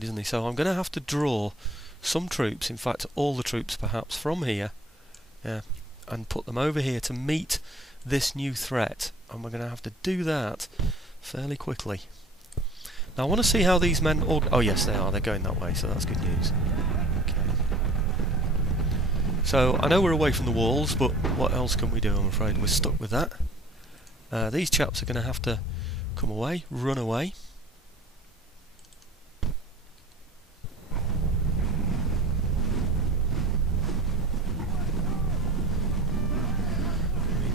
isn't he? So I'm going to have to draw some troops, in fact all the troops perhaps, from here, and put them over here to meet this new threat, and we're going to have to do that fairly quickly. Now I want to see how these men oh yes, they are, they're going that way, so that's good news. Okay. So I know we're away from the walls, but what else can we do? I'm afraid we're stuck with that. These chaps are going to have to come away, run away.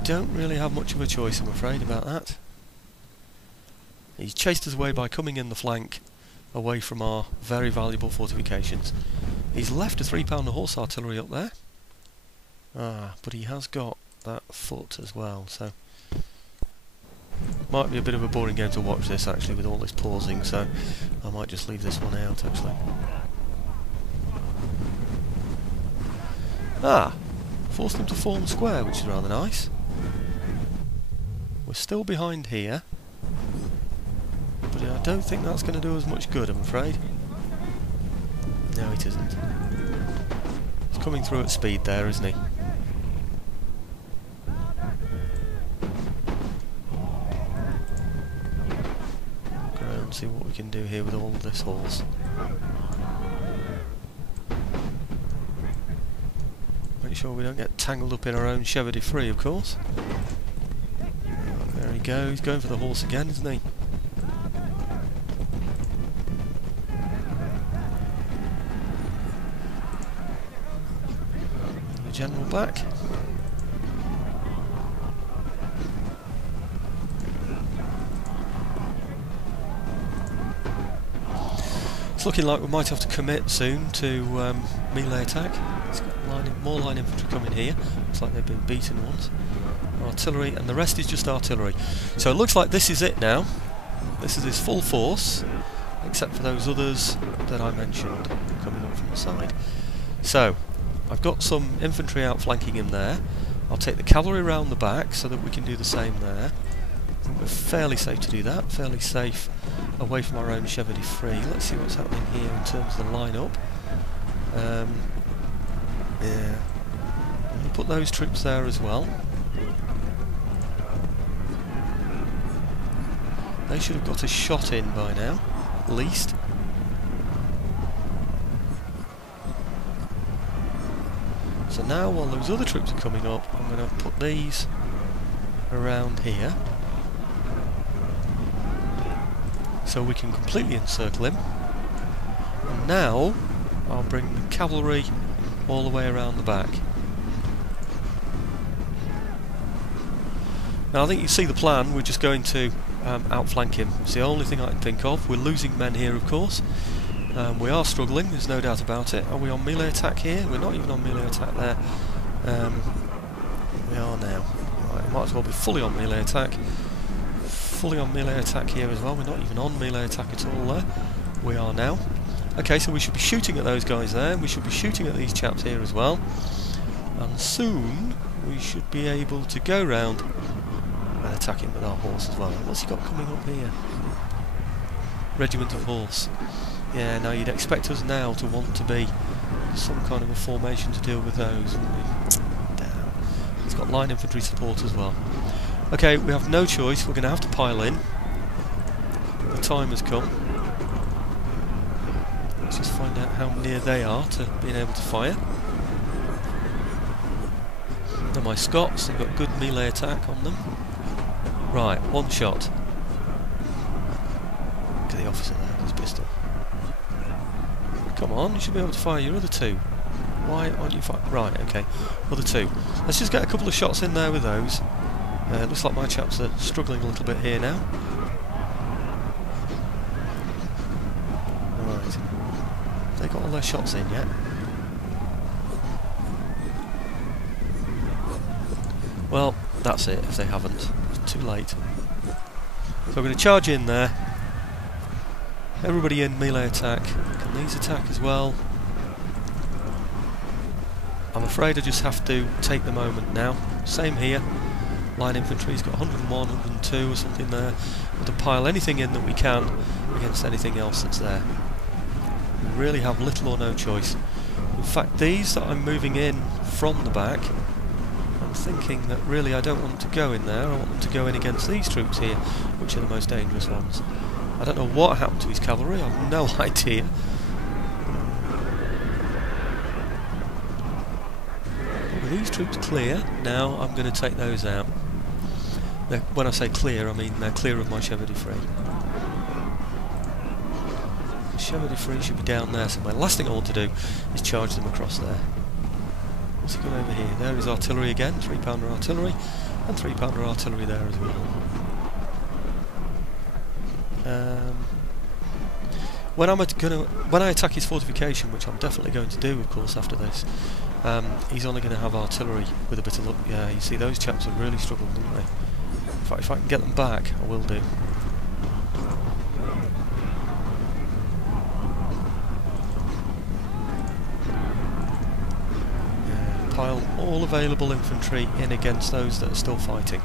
Don't really have much of a choice, I'm afraid, about that. He's chased us away by coming in the flank away from our very valuable fortifications. He's left a 3-pounder horse artillery up there. But he has got that foot as well, so might be a bit of a boring game to watch this actually with all this pausing, so I might just leave this one out actually. Forced them to form square, which is rather nice. We're still behind here, but I don't think that's going to do us much good, I'm afraid. No, it isn't. He's coming through at speed there, isn't he? Look around, see what we can do here with all of this horse. Make sure we don't get tangled up in our own chevaux de frise, of course. There he goes, he's going for the horse again, isn't he? The general back. It's looking like we might have to commit soon to melee attack. It's got more line infantry coming here. Looks like they've been beaten once. Artillery, and the rest is just artillery. So it looks like this is it now. This is his full force, except for those others that I mentioned coming up from the side. So I've got some infantry outflanking him there. I'll take the cavalry around the back so that we can do the same there. I think we're fairly safe to do that, fairly safe away from our own chevaux de frise. Let's see what's happening here in terms of the line-up. Yeah, I'm going to put those troops there as well. They should have got a shot in by now, at least. So now, while those other troops are coming up, I'm going to put these around here, so we can completely encircle him. And now, I'll bring the cavalry all the way around the back. Now I think you see the plan, we're just going to outflank him. It's the only thing I can think of. We're losing men here, of course. We are struggling, there's no doubt about it. Are we on melee attack here? We're not even on melee attack there. We are now. Right, might as well be fully on melee attack. Fully on melee attack here as well. We're not even on melee attack at all there. We are now. Okay, so we should be shooting at those guys there. We should be shooting at these chaps here as well. And soon we should be able to go round and attack him with our horse as well. What's he got coming up here? Regiment of horse. Yeah, now you'd expect us now to want to be some kind of a formation to deal with those, wouldn't we? Damn. He's got line infantry support as well. Okay, we have no choice, we're going to have to pile in. The time has come. Let's just find out how near they are to being able to fire. Now my Scots, they've got good melee attack on them. Right, one shot. To the officer there, with his pistol. Come on, you should be able to fire your other two. Why aren't you firing? Right, okay. Other two. Let's just get a couple of shots in there with those. It looks like my chaps are struggling a little bit here now. Right. Have they got all their shots in yet? Well, that's it if they haven't. It's too late. So we're going to charge in there. Everybody in melee attack. Can these attack as well? I'm afraid I just have to take the moment now. Same here. Line infantry's got 101, 102 or something there. We'll to pile anything in that we can against anything else that's there. really have little or no choice. In fact, these that I'm moving in from the back, I'm thinking that really I don't want them to go in there. I want them to go in against these troops here, which are the most dangerous ones. I don't know what happened to his cavalry, I have no idea. But with these troops clear, now I'm going to take those out. When I say clear, I mean they're clear of my Chevaux de Frise. The Chevaux de Frise should be down there, so my last thing I want to do is charge them across there. What's he got over here? There is artillery again, 3-pounder artillery, and 3-pounder artillery there as well. When I attack his fortification, which I'm definitely going to do, of course, after this, he's only going to have artillery with a bit of luck. Yeah, you see, those chaps have really struggled, didn't they? In fact, if I can get them back, I will do. Yeah, pile all available infantry in against those that are still fighting.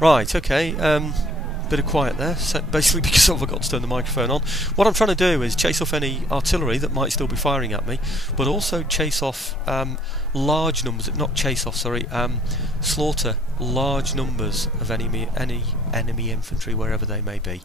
Right, okay, bit of quiet there, so basically because I forgot to turn the microphone on. What I'm trying to do is chase off any artillery that might still be firing at me, but also chase off large numbers, not chase off, sorry, slaughter large numbers of enemy infantry wherever they may be.